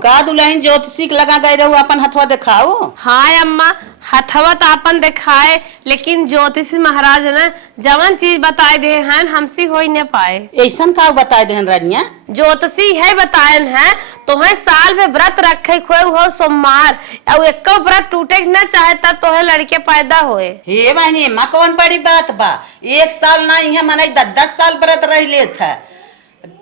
का दुल्हन ज्योतिषी के लगा गई रहू अपन हथवा दिखाओ। हाँ अम्मा, हथवा तो अपन दिखाए, लेकिन ज्योतिषी महाराज ने जवन चीज बताए दे हैं हमसे हो ही न पाए। ऐसा का बताए देहन रानिया? ज्योतिषी है बतायन है तोहे साल में व्रत रखे खोए हो सोमवार और एक व्रत टूटे न चाहे तब तोहे लड़के पैदा होए। हे बहनी माँ कौन बड़ी बात बा, एक साल ना है मना 10 साल व्रत रह ले था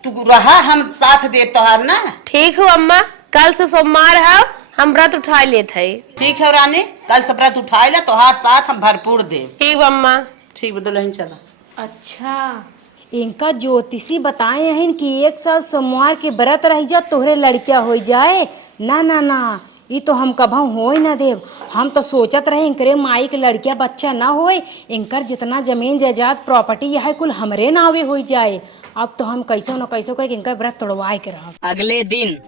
तू रहा हम साथ दे तोहार ना। ठीक हो अम्मा, कल से सोमवार है हम व्रत उठा लेते है। ठीक है रानी, कल से व्रत उठाए ला तोहार साथ हम भरपूर दे। ठीक अम्मा। ठीक दुल्हन चला। अच्छा, इनका ज्योतिषी बताए हैं कि एक साल सोमवार के व्रत रह जा तोहरे लड़किया हो जाए। ना ना ना, ये तो हम कभा हो ही ना देव। हम तो सोचत रहे इनकरे माई के लड़किया बच्चा ना होए, इनकर जितना जमीन जायदाद प्रॉपर्टी यह कुल हमरे नावे हो जाए। अब तो हम कैसो न कैसो कह इनका व्रत तोड़वाए के रहा। अगले दिन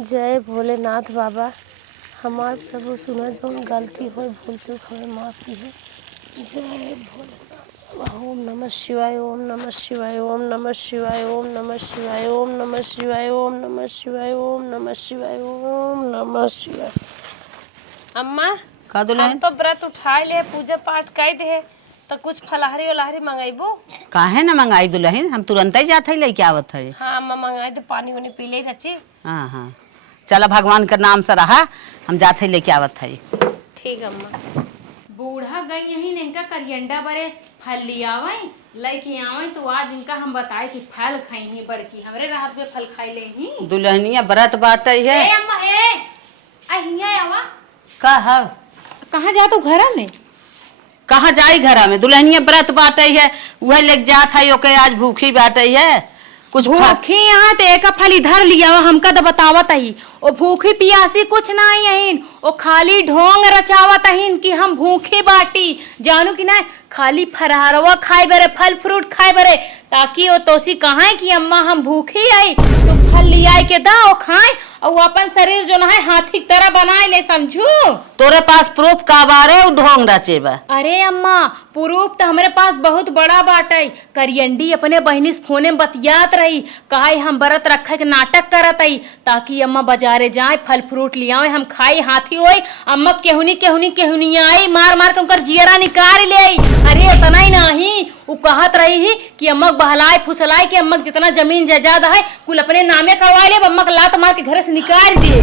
जय भोलेनाथ बाबा, हमार प्रभु सुना जो गलती हो भूल चूक हमें माफ की है। जय भोलेनाथ। ओम नमः शिवाय, ओम नमः शिवाय, ओम नमः शिवाय, ओम नमः शिवाय, ओम नमः शिवाय, ओम नमः शिवाय, ओम नमः शिवाय, ओम नमः शिवाय। अम्मा का दुल्हन? हम तो व्रत उठाए ले, पूजा पाठ कर दे, तो कुछ फलाहारी वलाहारी मंगाइबो? काहे ना मंगाई दुल्हन, हम तुरंत ही जाते लेके आवत है। हाँ अम्मा मंगाई तो पानी वानी पी ले रची। हाँ हाँ चला, भगवान के नाम से रहा, हम जाते लेके आवत है। ठीक अम्मा। बूढ़ा गई यही इनका करियंडा बरे फल लियावे लेके आवे, तो आज इनका हम बताए कि फल खाई ही बड़की हमरे रात में फल खाई ले ही। दुल्हनिया व्रत बाटे है। ए अम्मा ए अहिया आवा। का है? कहाँ जा तू घर में? कहाँ जाई घरा में? दुल्हनिया व्रत बाटे है, वह लेके जात है ओके आज भूखी बाटे है। कुछ भूखी यहाँ ते एक फल इधर लिया हमका तो बतावत ही। ओ भूखी पियासी कुछ ना यहीन, ओ खाली ढोंग रचावत ही कि हम भूखे बाटी। जानू कि ना, खाली फरहारवा खाए बरे, फल फ्रूट खाए बरे, ताकि वो तोसी कहाँ कि अम्मा हम भूखी आई तो फल लिया के दा ओ खाए और अपन शरीर जो ना है हाथी की तरह बनाए ले, समझू? तोरे पास प्रूफ का बारे उ ढोंग रचेबा? अरे अम्मा प्रूफ तो हमारे पास बहुत बड़ा बाटे। करियंडी अपने बहनी से फोने में बतियात रही, कहा हम व्रत रखे के नाटक करत आई ताकि अम्मा बाजारे जाए फल फ्रूट लियावे हम खाई हाथी होई। अम्मा केहुनी केहुनी केहुनी आई मार मार के उनकर जियरा निकाल ले आई। अरे इतना ही नहीं, वो कहत रही ही कि अम्मा बहलाए फुसलाए कि अम्मा जितना जमीन जायदाद है कुल अपने नामे करवा ले, अम्मा का लात मार के घर से निकाल दे,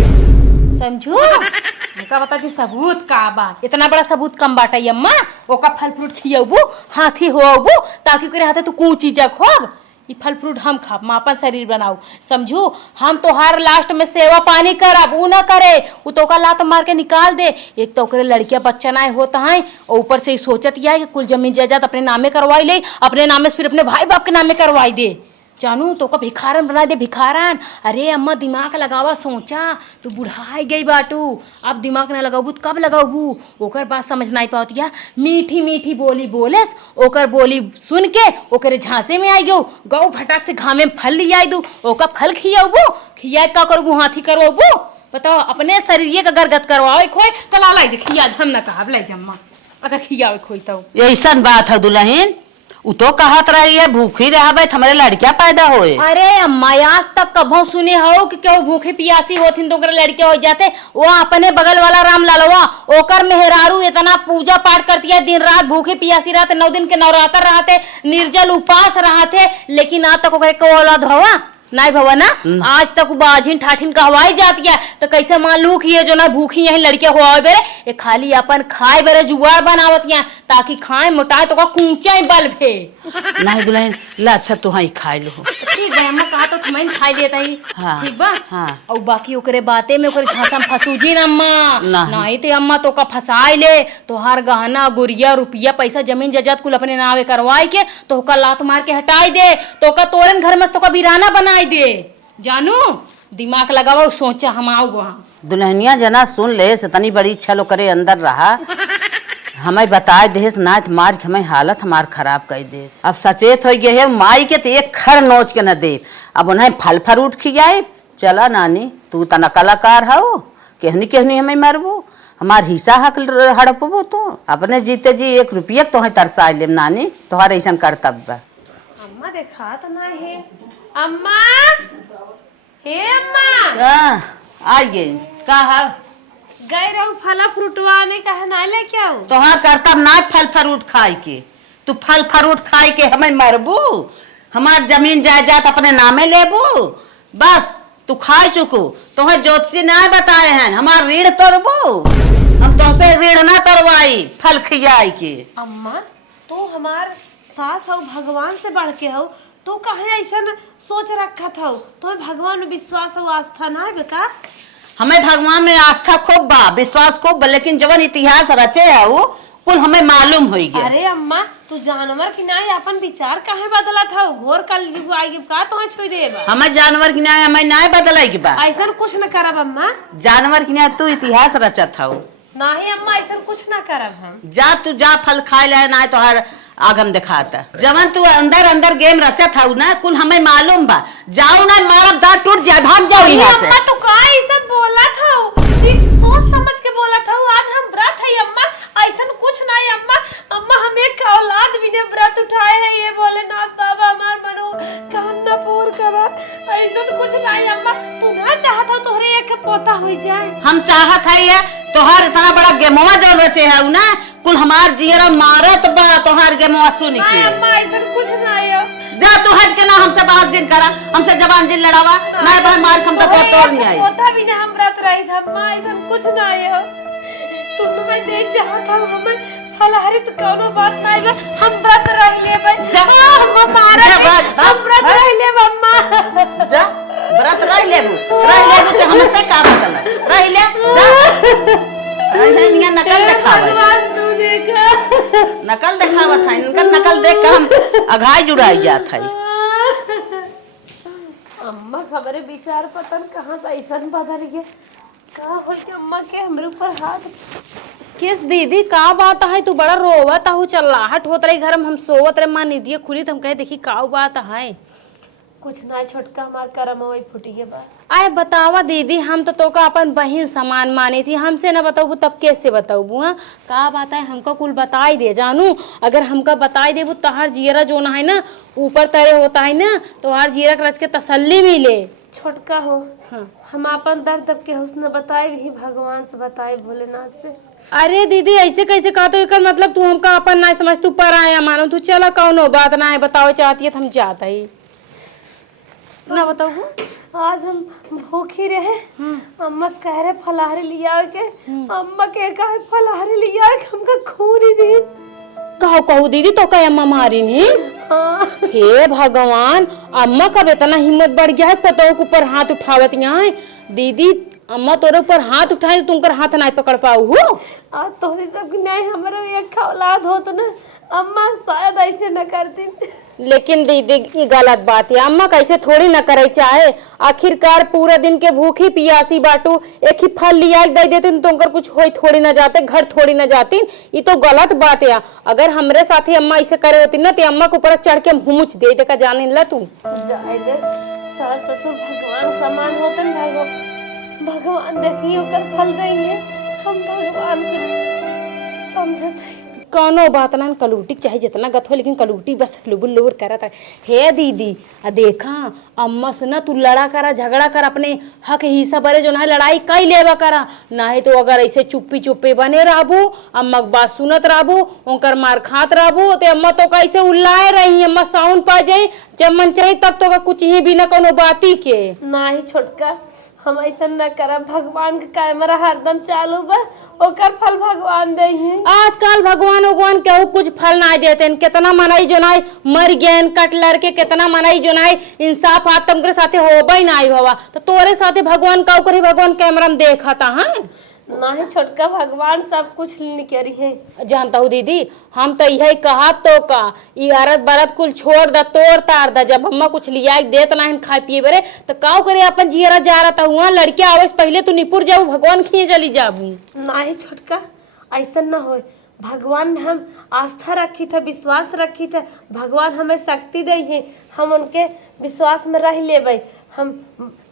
समझू? उनका बता दी सबूत का बा, इतना बड़ा सबूत कम बाटे अम्मा। ओका फल फ्रूट खियाबू हाथी होबू ताकि ओकरे हाथे तू कूची जखोब, ई फल फ्रूट हम खाब, हम अपन शरीर बनाऊ, समझू? हम तो हर लास्ट में सेवा पानी करब, ऊ न करे, ऊ तो का लात मार के निकाल दे। एक तो ओकरे लड़किया बच्चा ना होता है और ऊपर से ही सोचत है कि कुल जमीन जायदाद अपने नामे करवाई ले, अपने नामे फिर अपने भाई बाप के नामे करवाई दे। जानू तो का भिखारन बना दे, भिखारन। अरे अम्मा दिमाग लगावा, सोचा तू बुढ़ाई गई बाटू, अब दिमाग ना लगाबू तो कब लगाबू? ओकर बात समझ नहीं पावतिया, मीठी मीठी बोली बोलेस, ओकर बोली सुन के ओकरे झांसे में आई गो, गौ फटाक से घामे में फल लिया दू, ओका फल खियाबू, खिया का करबू हाथी करवाबू? बताओ अपने शरीर का गरगत करवाओ खोई तो ला लाई खिया, हम ना कहब लाई जम्मा अगर खियावे खोई तो। ऐसा बात है दुल्हन, उ तो कहत रही है भूखी रहा हमारे लड़किया पैदा होए। अरे अम्मा आज तक कभो सुने हो कि क्यों भूखे पियासी होथिन तो लड़के हो जाते? वो अपने बगल वाला राम लालवा ओकर मेहरारू इतना पूजा पाठ करती है, दिन रात भूखे पियासी रहते, 9 दिन के नवरात्र रहते, निर्जल उपास रहते, लेकिन आज तक ओकरे को औलाद हवा नहीं भवा ना। आज तक बाझिन ठाठिन कहवाई जाती है, तो कैसे मान लू कि ये जो ना भूखी यही लड़के हुआ बेरे, ये खाली अपन खाए बेरे जुगाड़ बनावत है ताकि खाए मोटाए तो का कूचा ही बल भे। नहीं दुल्हन ला, अच्छा तू ही खाई लो। ठीक है अम्मा, कहा तो तुम्हें खाई देता ही। हाँ, ठीक बा। हाँ। और बाकी ओकरे बातें में ओकरे झांसा में फसूजी ना अम्मा, नहीं तो अम्मा तो का फसाई ले, तो हर गहना गुड़िया रुपया पैसा जमीन जायदाद कुल अपने नावे करवाई के तो का लात मार के हटाई दे, तो का तोरन घर में तो का बिराना बनाई दे। जानू दिमाग लगाओ, सोचा हम आओ वहाँ। दुल्हनिया जना सुन ले, इतनी बड़ी इच्छा लो करे अंदर रहा, हमें बताए देस ना मार के हमें हालत हमार खराब कर दे। अब सचेत हो गए है माई के तो एक खर नोच के न दे, अब उन्हें फल फ्रूट खियाए। चला नानी तू तना कलाकार हो, केहनी केहनी हमें मरबो, हमार हिस्सा हक हड़पबो, तो अपने जीते जी 1 रुपया तो तरसा ले नानी, तोहर ऐसा कर्तव्य। अम्मा देखा तो नहीं है। अम्मा हे अम्मा का आइए का है गए रहू फला फ्रूटवा ने कहा ना ले क्या हो तो हाँ करता ना फल फ्रूट खाए के तू फल फ्रूट खाए के हमें मरबू हमार जमीन जायदाद अपने नामे लेबू बस तू खाए चुकू तुम्हें ज्योतिषी ना बताए हैं हमार ऋण तोड़बू हम तुमसे ऋण ना तोड़वाई फल खियाई के। अम्मा तू हमार सास हो भगवान से बढ़ के हो तू कहे ऐसा सोच रखा था तुम्हें भगवान में विश्वास हो आस्था ना है बेटा। हमें भगवान में आस्था खूब बा विश्वास खूब बा लेकिन जवन इतिहास रचे है वो कुल हमें मालूम हो गया। अरे अम्मा तू जानवर की ना अपन विचार काहे बदला था घोर कल युग आई का तुम्हें छोड़ देबा हमें जानवर की न्याय हमें न्याय बदलाई के बा ऐसा कुछ न करब अम्मा जानवर की न्याय तू इतिहास रचा था नहीं अम्मा ऐसा कुछ ना करब हम जा तू जा फल खाए ले ना तो हर आगम दिखाता जवन तू अंदर अंदर गेम रचा था ना कुल हमें मालूम बा जाओ ना मारब दांत टूट जाए भाग जाओ यहाँ से। अम्मा तू का ऐसा बोला था सोच समझ के बोला था आज हम व्रत है अम्मा ऐसा कुछ नहीं अम्मा अम्मा हम एक औलाद भी ने व्रत उठाए हैं ये भोलेनाथ बाबा हमार मनो कामना पूर्ण करा ऐसा कुछ नहीं अम्मा तू ना चाहत हो तोहरे एक पोता हो जाए हम चाहत है ये तोहार इतना बड़ा गेमवा जो रचे है ना कुल हमार जियरा मारत बा तोहार गेमवा सुन के अम्मा ऐसा कुछ नहीं है जा तू हट के ना हमसे बात जिन करा हमसे जबान जिन लड़ावा ना भाई मार हम तक तोड़ नहीं आई पोता भी ना हम व्रत रही था अम्मा ऐसा कुछ नहीं है तुम मैं देख चाहत हम हमें फलहारी तो कोनो बात नहीं बा हम व्रत रह ले भाई जा हम मारे हम व्रत रह ले अम्मा जा व्रत रह लेबू के हमसे का मतलब रह ले जा रह निया नकल दिखावे भगवान तू देखा नकल दिखावत है इनका नकल देख के हम अघाई जुड़ाई जात है। अम्मा खबरे विचार पतन कहाँ से ऐसा बदल गया का हो के अम्मा के हमरे ऊपर हाथ किस दीदी का बात है तू बड़ा रोवत हूँ चल्लाहट होत रही घर में हम सोवत रहे माँ निधिया खुली तो हम कहे देखी का बात है कुछ ना छोटका हमार करम वही फुटी है बा आए बतावा दीदी हम तो का अपन बहन समान मानी थी हमसे ना बताऊ तब कैसे बताऊ हाँ का बात है हमको कुल बताई दे जानू अगर हमका बताई देबू तहार जियरा जो ना है ना ऊपर तरे होता है ना तो हर जियरा के रच के तसल्ली मिले छोटका हो हाँ। हम अपन दर्द दब के हुस्न बताए भी भगवान से बताए भोलेनाथ से। अरे दीदी ऐसे कैसे कहा तो एकर मतलब तू हमका अपन ना समझ तू पर आया मानो तू चला कौनो बात ना है बताओ चाहती है तो हम जाता ही ना बताओ आज हम भूखी रहे अम्मा से कह रहे फलहारी लिया के अम्मा के कहे फलहारी लिया के हमका खून ही दी कहो कहो दीदी तो कहे अम्मा मारी नहीं हाँ। हे भगवान अम्मा कब इतना हिम्मत बढ़ गया है पतों के ऊपर हाथ उठावत यहाँ दीदी अम्मा तोरे ऊपर हाथ उठाए तो तुमकर हाथ नहीं पकड़ पाऊ हो आज तोहरे सब नहीं हमारे एक औलाद हो तो ना अम्मा शायद ऐसे न करती लेकिन दीदी ये गलत बात है अम्मा कैसे थोड़ी न करे चाहे आखिरकार पूरा दिन के भूखी पियासी बाटू एक ही फल लिया दे देते तो उनकर कुछ हो थोड़ी न जाते घर थोड़ी न जाती ये तो गलत बात है अगर हमरे साथी अम्मा ऐसे करे होती ना तो अम्मा के ऊपर चढ़ के मुँह दे देगा जाने ला तू जाए सास ससुर भगवान समान होते भगवान देखिए ओकर फल देंगे हम भगवान को समझते हैं कौनो बात ना कलूटी चाहे जितना गत हो लेकिन कलूटी बस लुबुल लुबुर करत है हे दीदी देखा अम्मा से ना तू लड़ा करा झगड़ा कर अपने हक हिस्सा बरे जो ना लड़ाई कई लेवा करा ना है तो अगर ऐसे चुप्पी चुप्पे बने रहबू अम्मा की बात सुनत रहबू उनकर मार खात रहबू तो अम्मा तो कैसे उल्लाए रही अम्मा साउन पा जाए जब मन चाहे तब तो कुछ ही बिना कोनो बाती के ना ही छोटका हम ऐसा न करब भगवान के कैमरा हरदम चालू बा ओकर फल भगवान दे हैं आजकल भगवान केहू कुछ फल ना देते कितना मनाई जो ना मर गए कटलर के कितना मनाई जो ना इंसाफ हाथ तुमके साथे होबई ना भवा तो तोरे साथे भगवान का ऊपर ही भगवान कैमरा में देखा था है ना ही छोटका भगवान सब कुछ निकरी है जानता हूँ दीदी हम तो यही कहा तो का ये अरत बरत कुल छोड़ द तोड़ तार द जब अम्मा कुछ लिया देत ना है खाए पिए बरे तो काव करे अपन जियरा जा रहा था हुआ लड़के आवे पहले तू निपुर जाऊ भगवान खिए चली जाबू ना ही छोटका ऐसा ना हो भगवान में हम आस्था रखी था विश्वास रखी था भगवान हमें शक्ति दे है हम उनके विश्वास में रह लेबै हम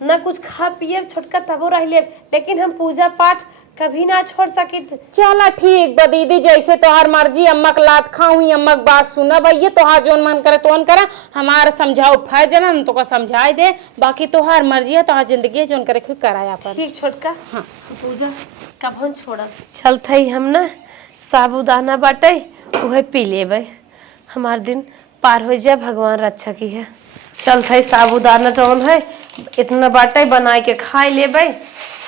ना कुछ खा पिए छोटका तबो रह ले, लेकिन हम पूजा पाठ कभी ना छोड़ सकी। चला ठीक बा दीदी, जैसे तोहार मर्जी। अम्मा के लात खाऊं, अम्मा की बात सुना भैया, तोहार जोन मन करे तोन करा। हमारा समझाओ फै जना न तो का समझाए दे, बाकी तोहार मर्जी है, तोहार जिंदगी है, जोन करे खुद कराया पर। ठीक छोटका। हाँ पूजा कभन छोड़ा चलते ही हम ना साबूदाना बाटे वह पी लेबै, हमार दिन पार हो जाए, भगवान रक्षा की है। चलते साबूदाना जौन है इतना बाटे बनाए के खाए लेबै।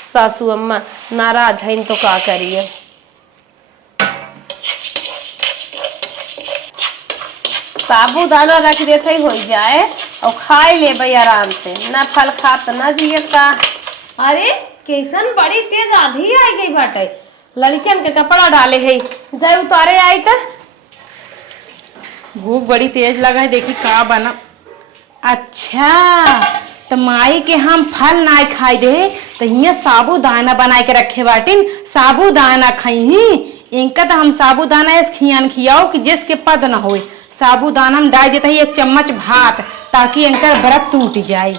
सासू अम्मा नाराज है तो का करिए। साबूदाना रख देते हो जाए और खाए लेबै आराम से, ना फल खा तो ना जिए का। अरे कैसन बड़ी तेज आंधी आई गई बाटे, लड़कियन के कपड़ा डाले है, जाए उतारे आई तो। भूख बड़ी तेज लगा है, देखी का बना। अच्छा तो माई के हम फल ना खाई दे तो हिया साबूदाना बनाए के रखे बाटिन, साबूदाना खाई ही इनका तो हम साबूदाना ऐसे खियान खियाओ कि जिसके पद ना होए। साबूदाना में डाल देता ही 1 चम्मच भात, ताकि इनका व्रत टूट जाए।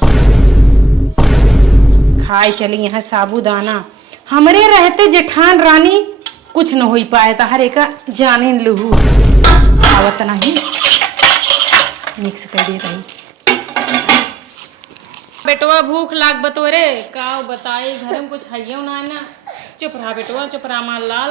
खाए चली यहाँ साबूदाना, हमरे रहते जेठान रानी कुछ न हो पाए था, हर एक जाने लहू आवत नहीं, मिक्स कर दे रही। बेटवा भूख लाग बतोरे का बताई, घर में कुछ है ना ना। चुप रहा बेटवा, चुप रहा माल लाल।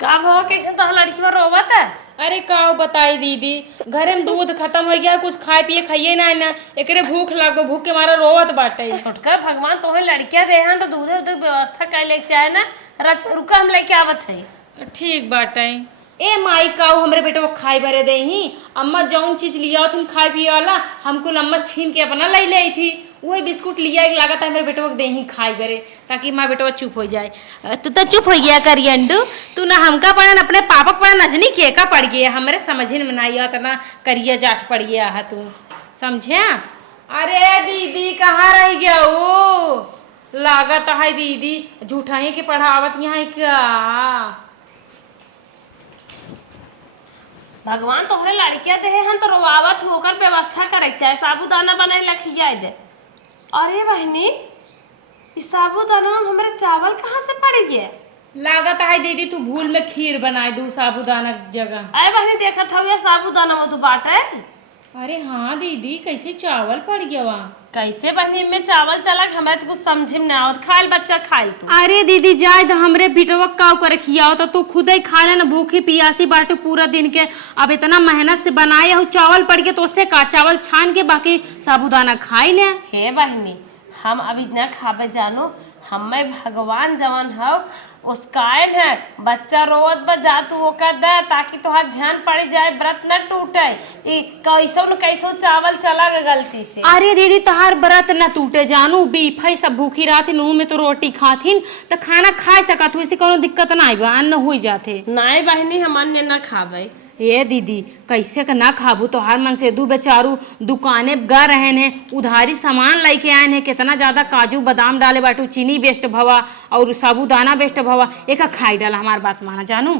का भाव कैसे तो लड़की में रोवत है। अरे का बताई दीदी, घर में दूध खत्म हो गया, कुछ खाए पिए खाइए ना ना, एकरे भूख लागो, भूख के मारा रोवत बाटे। छोटका भगवान तोहे लड़कियां दे हैं तो दूध दूध व्यवस्था कर ले चाहे ना, रुका हम लेके आवत है। ठीक बाटे। ए माई काऊ हमरे बेटे को खाए भरे दे ही, अम्मा जौन चीज लिया थी खाए पिए वाला, हमको लम्बा छीन के अपना ले ली थी, वही बिस्कुट लिया एक लागत है मेरे बेटे को दे ही खाए भरे, ताकि माँ बेटे चुप हो जाए। तू तो चुप हो गया करी अंडू, तू ना हमका पढ़ा ना अपने पापा पढ़ा, नजनी के का पड़ गया, हमारे समझ में नहीं आता ना करिया जाट पड़ गया है तू, समझे। अरे दीदी कहाँ रह गया वो, लागत है दीदी झूठा ही के पढ़ावत यहाँ क्या। भगवान तोहरे लड़कियां दे हैं तो रोवावत होकर व्यवस्था करे चाहे, साबूदाना बनाए लखिया दे। अरे बहनी इस साबूदाना में हमारे चावल कहाँ से पड़ गए। लागत है दीदी तू भूल में खीर बनाए दू साबूदाना जगह। अरे बहनी देखत हो साबूदाना में तो बाटे। अरे हाँ दीदी कैसे चावल पड़ गया वहाँ, कैसे बहनी में चावल चला हमें तो कुछ समझे में ना आवत, खाल बच्चा खाई तू। अरे दीदी जाए तो हमरे बिटवा का कर खियाओ तो तू खुद ही खा ले ना, भूखी पियासी बाटू पूरा दिन के, अब इतना मेहनत से बनाए हो चावल पड़ गया तो उससे का चावल छान के बाकी साबूदाना खाई ले। हे बहनी हम अभी न खाबे जानो, हमें भगवान जवान हो उसकायन है, बच्चा रोवत बजा तू ओकर दे ताकि तोहार ध्यान पड़ जाए, व्रत न टूटे। कैसो न कैसो चावल चला गए गलती से। अरे दीदी तोहार व्रत न टूटे जानू, बीफ है सब भूखी रहती मुँह में तो रोटी खाथिन तो खाना खा सकत हो, ऐसी कोनो दिक्कत ना बा, अन्न हो जाते। नहीं बहनी हम अन्न न खाबे। ये दीदी कैसे का ना खाबू, तो हर मन से दू बेचारू दुकाने गा रहे हैं, उधारी सामान लेके आए हैं, कितना ज्यादा काजू बादाम डाले बाटू, चीनी बेस्ट भवा और साबूदाना बेस्ट भवा, एक खाई डाला, हमारी बात माना जानू।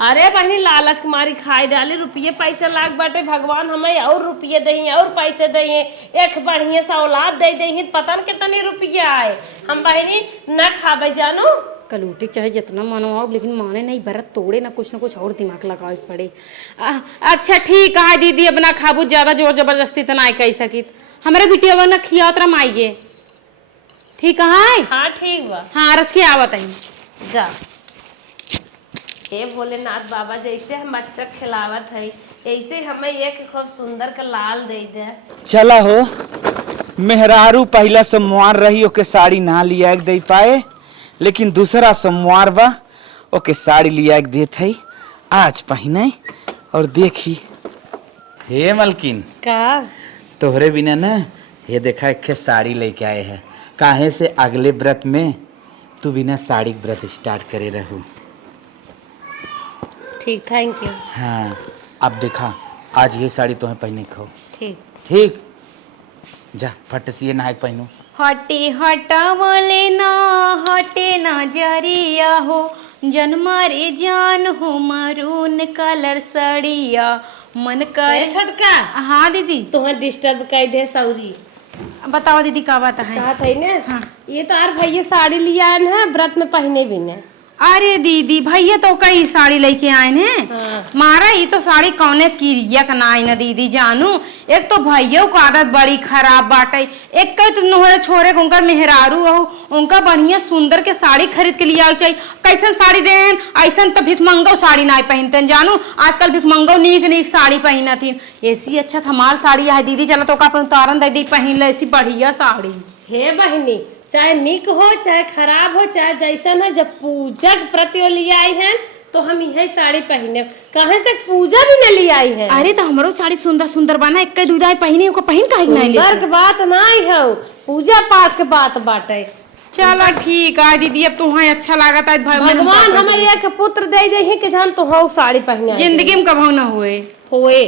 अरे बहनी लालच कुमारी खाई डाली, रुपये पैसे लाग बाटे, भगवान हमें और रुपये दही और पैसे दही, एक बढ़िया सा औलाद दे दही, पता न कितने रुपया आए, हम बहनी न खाबे जानू। कलूटी चाहे जितना मनवाओ लेकिन माने नहीं, भरत तोड़े ना कुछ और दिमाग लगावे पड़े। अच्छा ठीक है दीदी, अब ना खाबू, ज्यादा जोर जबरदस्ती तो ना कह सकी, हमारे बिटिया न खियात रमाइए, ठीक है। हाँ ठीक बा। हाँ रच के आवत है जा। हे भोलेनाथ बाबा जैसे हम बच्चा खिलावत है ऐसे हमें एक खूब सुंदर का लाल दे दे। चला हो मेहरारू पहला सोमवार रही ओके साड़ी ना लिया दे पाए, लेकिन दूसरा सोमवार बा ओके साड़ी लिया देत है, आज पहने और देखी। हे मलकिन का तोहरे बिना ना ये देखा एक साड़ी लेके आए हैं, काहे से अगले व्रत में तू बिना साड़ी व्रत स्टार्ट करे रहू। ठीक थैंक यू। हाँ अब देखा आज ये साड़ी तुम्हें पहने खाओ। ठीक ठीक जा फट से नहा के पहनू। हटे हटावले ना हटे ना जरिया हो, जन्मारे जान हो मरून कलर सड़िया मन कर। छोटका हाँ दीदी तुम्हें डिस्टर्ब कर दे सौरी, बताओ दीदी का बात है। कहा था ने हाँ। ये तो यार भैया साड़ी लिया है ना, व्रत में पहने भी ने। अरे दीदी भैया तो कई साड़ी लेके आए हैं। हाँ। मारा ये तो साड़ी कौने किरिया का ना ना दीदी जानू। एक तो भैया को आदत बड़ी खराब बाटे, एक कई तो नोहरे छोरे को उनका मेहरारू हो, उनका बढ़िया सुंदर के साड़ी खरीद के लिए आओ चाहिए। कैसन साड़ी देन ऐसा तो भिखमंगो साड़ी ना पहनते जानू। आजकल भिखमंगो नीक नीक साड़ी पहना थी, ऐसी अच्छा हमार साड़ी है दीदी। चलो तो का उतारन दे दी पहन ले ऐसी बढ़िया साड़ी। हे बहनी, चाहे निक हो चाहे खराब हो चाहे जैसा है, जब पूजा के प्रति लिए आई है तो हम यही साड़ी पहने। कहे से पूजा भी न ले आई है। अरे तो हमारो साड़ी सुंदर सुंदर बना, एक दूधा पहने को पहन काहे नहीं ले। सुंदर के बात नहीं है, पूजा पाठ के बात बाटे। चलो ठीक है दीदी, अब तुम्हें अच्छा लगा था। भगवान हमें एक पुत्र दे दे है कि जान तो हो साड़ी पहने जिंदगी में कभी न होए।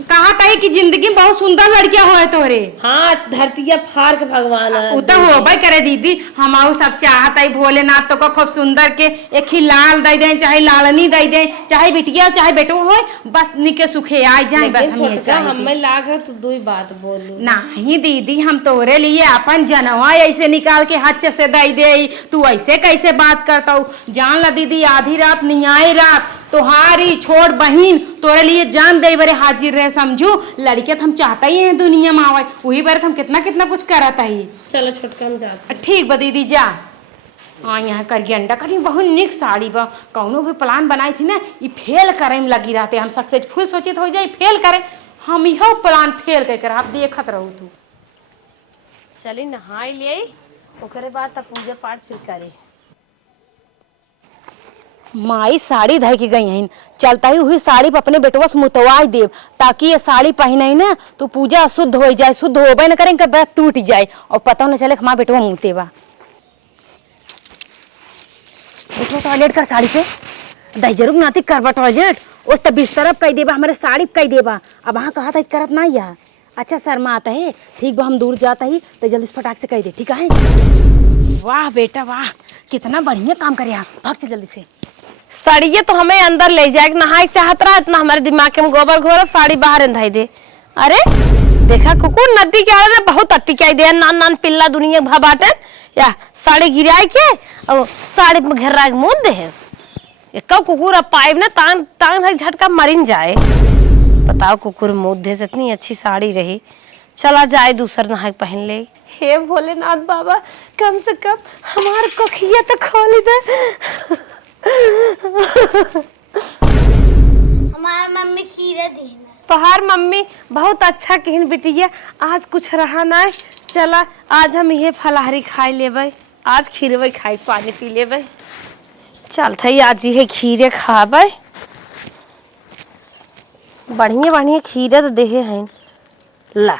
कहा था कि जिंदगी में बहुत सुंदर लड़कियां होए तोरे। हाँ, धरतिया फाड़ के भगवान उतर हो भाई करे दीदी। हम सब चाहता है भोलेनाथ तो को खूब सुंदर के एक ही लाल दे दे, चाहे लालनी दे दे, चाहे बिटिया चाहे बेटो हो, बस निके सुखे आ जाए। बस हमें लागत तो दो ही बात बोलू। नहीं दीदी, हम तोरे लिए अपन जनवा ऐसे निकाल के हाथ से दे दे, तू ऐसे कैसे बात करता हूँ। जान ला दीदी, आधी रात नियाई रात तुहारी छोड़ बहन तोरे लिए जान दे बरे हाजिर रहे। समझू लड़के हम चाहता ही है दुनिया में आवे, वही बार हम कितना कितना कुछ करता ही। चलो छोटका हम जाते। ठीक बा दीदी जा। हाँ यहाँ करिए अंडा करी बहुत निक साड़ी बा। कौनो भी प्लान बनाई थी ना, ये फेल करे में लगी रहते। हम सक्सेसफुल सोचित हो जाए फेल करे, हम यह प्लान फेल कर आप देखत रहू। तू चली नहाई ले, ओकरे बाद तब पूजा पाठ फिर करे। माई साड़ी धय की गई हैं, चलता ही हुई साड़ी पर अपने बेटवा से मुतवा देव, ताकि ये साड़ी पहने ना तो पूजा शुद्ध हो जाए। शुद्ध होबे न करें व्रत टूट जाए और पता न चले हमारा बेटवा मुतेवा। बेटवा टॉयलेट कर साड़ी पे दही जरूर नाती करवा टॉयलेट उस तब बिस्तर कह देबा, हमारे साड़ी कह देबा। अब वहाँ कहा था करत ना यह अच्छा शर्मा आता है। ठीक बा, हम दूर जाता ही तो जल्दी से फटाक से कह दे, ठीक है। वाह बेटा वाह, कितना बढ़िया काम करे आप। भाग चल जल्दी से। साड़िये तो हमें अंदर ले जाए, नहाए चाहत रहा इतना हमारे दिमाग में गोबर घोर, साड़ी बाहर अंधाई दे। अरे देखा कुकुर नदी के आरे बहुत अट्टी क्या दे, नान नान पिल्ला दुनिया भबाटे या साड़ी गिराए के और साड़ी में घेर रहा मुंह दे। एक कुकुर अब पाइप ना तान तान झटका मरिन जाए। बताओ कुकुर मुंह दे, इतनी अच्छी साड़ी रही। चला जाए दूसर नहा पहन ले। हे भोलेनाथ बाबा, कम से कम हमार कोखिया तो खोल दे। हमार मम्मी खीरे दी। तोहार मम्मी बहुत अच्छा कहन बिटिया, आज कुछ रहा ना। चला आज हम ये फलाहारी खाई लेबै, आज खीरवे खाई पानी पी लेबै। चल थई आज ये खीरे खाबै, बढ़िया बढ़िया खीरे तो देहे हैं। ला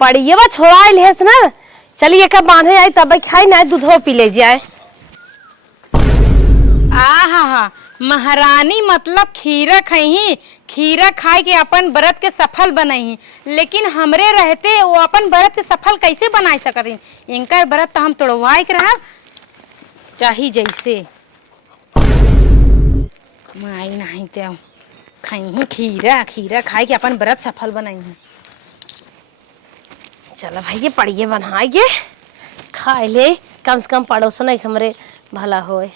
पड़िए बा छोड़ा लेस ना, चलिए का बांधे आई तब खाई ना, दूधो पी ले जाए। आहा महारानी मतलब खीरा खही, खीरा खाए के अपन व्रत के सफल बनही। लेकिन हमरे रहते वो अपन व्रत के सफल कैसे बना सकती। इनका व्रत तो हम तोड़वाए के रहा चाही जैसे माई नहीं ते खही खीरा खीरा खाए के अपन व्रत सफल बनाई। चलो भैया पड़िए बनाइए खाए ले, कम से कम पड़ोसन हमरे भला होए।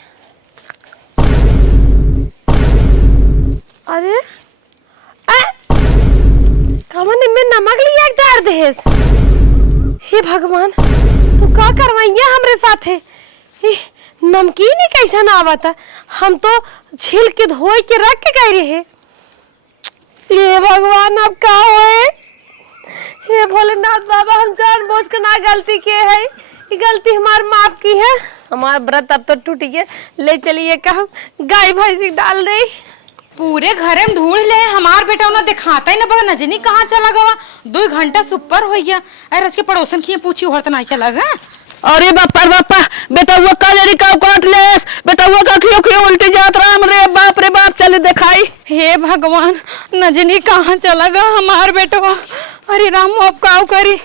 अरे कमन में नमक लिया डाल दे। हे भगवान, तू का करवाइया हमरे साथे। नमकीन ही कैसा ना आवता, हम तो छील के धोई के रख के गए रहे। ये भगवान अब का होए। हे भोलेनाथ बाबा, हम जानबूझ के ना गलती के है, ये गलती हमार माफ की है। हमारा व्रत अब तो टूट गया। ले चलिए का हम गाय भैंसी डाल दे। पूरे घरे में ढूंढ ले, हमार बेटा उन्हें दिखाता ही ना पड़ा, नजनी कहाँ चला गवा। 2 घंटा सुपर हो गया। अरे आज के पड़ोसन की पूछी हो तो नहीं चला गया। अरे बापा बापा, बेटा वो कालेरी का काट लेस, बेटा वो का खियो खियो उल्टी जात राम रे बाप रे बाप, चले दिखाई। हे भगवान, नजनी कहाँ चला गया हमार बेटा। अरे राम अब काऊ करी।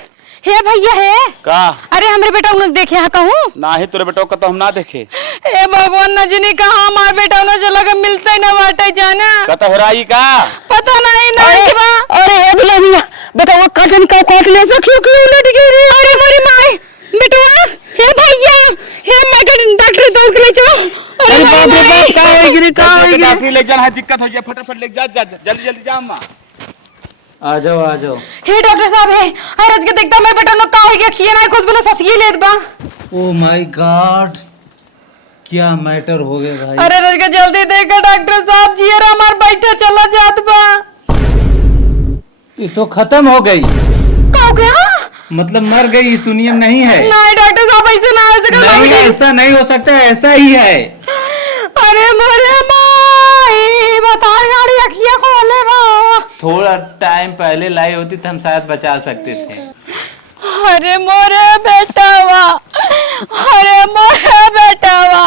हे भैया है का? अरे हमरे बेटा उन्हें देखे है कहूँ ना ही तेरे बेटो का तो हम ना देखे। हे भगवान, नजनी कहाँ हमार बेटा उन्हें चला गया, मिलता ही ना बाटे जाना। कता हो रही का पता नहीं अरे ए दुल्हनिया, बेटा वो काटन का काट ले सखियो क्यों उलट गिरी। अरे ले जाना है, दिक्कत हो जाए, फटाफट ले जा, जल्दी जल्दी जा अम्मा। आ जाओ। हे डॉक्टर साहब हे अरे के देखता मेरे बेटा नो का हो गया खिए ना खुद बना ससिए लेत बा। ओ माय गॉड, क्या मैटर हो गए भाई? अरे रज के जल्दी देखा डॉक्टर साहब जी अरे हमार बैठा चला जात बा। ये तो खत्म हो गई, का हो गया? मतलब मर गई, इस दुनिया में नहीं है। नहीं डॉक्टर साहब ऐसे ना हो सके। नहीं, ऐसा नहीं हो सकता, ऐसा ही है। अरे मोरे माई बता गाड़ी अखियां खोले बा। थोड़ा टाइम पहले लाई होती तो हम शायद बचा सकते थे। अरे मोरे बेटावा, अरे मोरे बेटावा,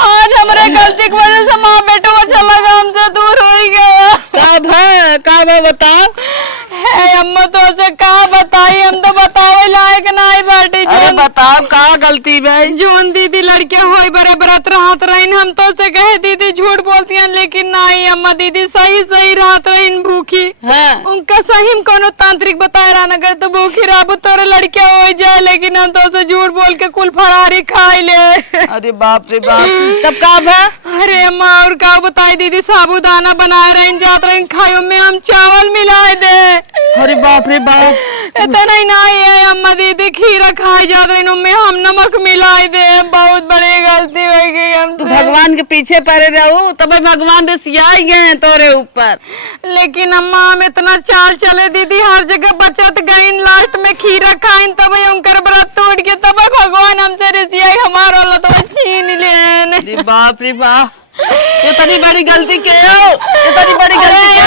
आज हमारे गलती की वजह से माँ बेटवा चला गया, हमसे दूर हो गया। कब है कब है बताओ। हे अम्मा तो से का बताई, हम तो बतावे लायक नहीं बाटी। अरे बताओ का गलती भाई। जोन दीदी लड़के होई बड़े बरत रहत रहीन, हम तो से कहे दीदी झूठ बोलती हैं, लेकिन नहीं अम्मा दीदी सही सही रहत रहीन भूखी। हाँ। उनका सही में कोनो तांत्रिक बताए रहा नगर तो भूखी रहबो तोरे लड़के हो जाए, लेकिन हम तो से झूठ बोल के कुल फरारी खाई ले। अरे बाप रे बाप, तब कब है? अरे अम्मा और का बताई दीदी, साबूदाना बनाए रहीन जात रहीन खायो में हम चावल मिलाए दे। अरे बाप रे बाप, इतना ही नहीं है अम्मा दीदी, खीरा खाए जा रही में हम नमक मिलाए दे। बहुत बड़ी गलती हो गई हम तो भगवान के पीछे पड़े रहो तब भगवान रसिया गए हैं तोरे ऊपर। लेकिन अम्मा हम इतना चाल चले दीदी, हर जगह बचत गई, लास्ट में खीरा खाइन तब उनकर व्रत तोड़ के तब भगवान हमसे रसिया हमारा तो छीन लेन। अरे बाप रे बाप, इतनी बड़ी गलती के हो, इतनी बड़ी गलती के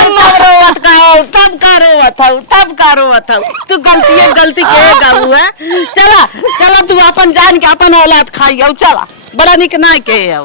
तब करो तू गलती के गाऊ है। चला चला तू अपन जान के अपन औलाद खाई हो, चला बड़ा निक ना के हो।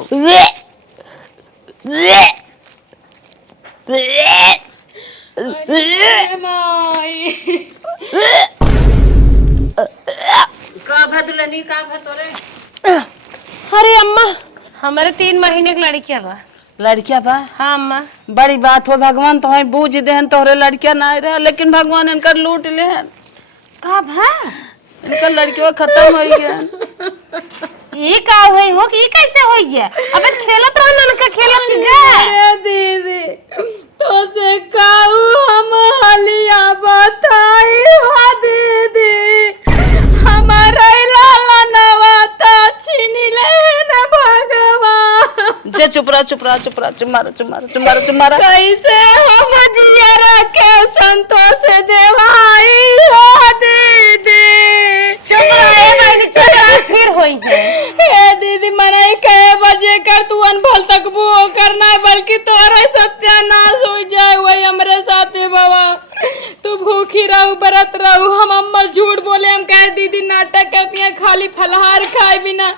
अरे अम्मा हमारे 3 महीने की लड़कियां बा। लड़किया बा? हाँ अम्मा। बड़ी बात हो, भगवान तो बूझ देहन तोहरे लड़किया ना रहा, लेकिन भगवान इनकर लूट लेहन। का भा इनका लड़कियों खत्म हो गया। ये का होई हो कि ये कैसे होई गया? अबे खेलत रहो ना का खेलत गया। अरे दीदी तो से काऊ हम हलिया बताई हो दीदी, हमारा लाला नवाता छीन लेन भगवान। जे चुप रहा चुमारा। कैसे हम जिया रखे संतोष देवाई हो दीदी। चुप रहे भाई, चुप रहे फिर होई है। हे दीदी मनाई कहे बजे कर तू अनभल तक वो करना है, बल्कि तोरा सत्यानाश हो जाए वही हमरे साथे बाबा। तू भूखी रहू बरत रहू, हम अम्मा झूठ बोले, हम कहे दीदी नाटक करती हैं, खाली फलहार खाए बिना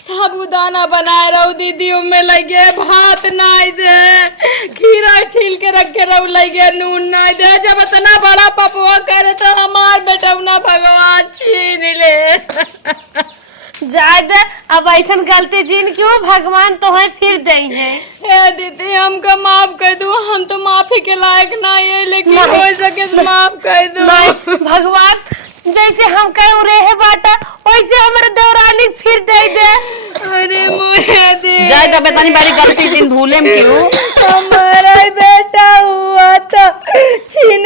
साबूदाना बनाए रहू दीदी, उनमें लगे भात नाई दे, खीरा छील के रखे रहू लगे नून नाई दे। जब इतना बड़ा पपुआ करे तो हमार बेटा ना भगवान छीन ले। ज्यादा अब ऐसा गलती जिन क्यों भगवान तो है फिर दई है। ए दीदी हमको माफ कर दो, हम तो माफी के लायक नहीं है, लेकिन हो सके तो माफ कर दो। नहीं भगवान जैसे हम कहे रहे बाटा वैसे हमारे देवरानी फिर दे दे। अरे मोरे दे जाए तो बतानी बड़ी गलती दिन भूले में क्यों। हमारा बेटा हुआ था छीन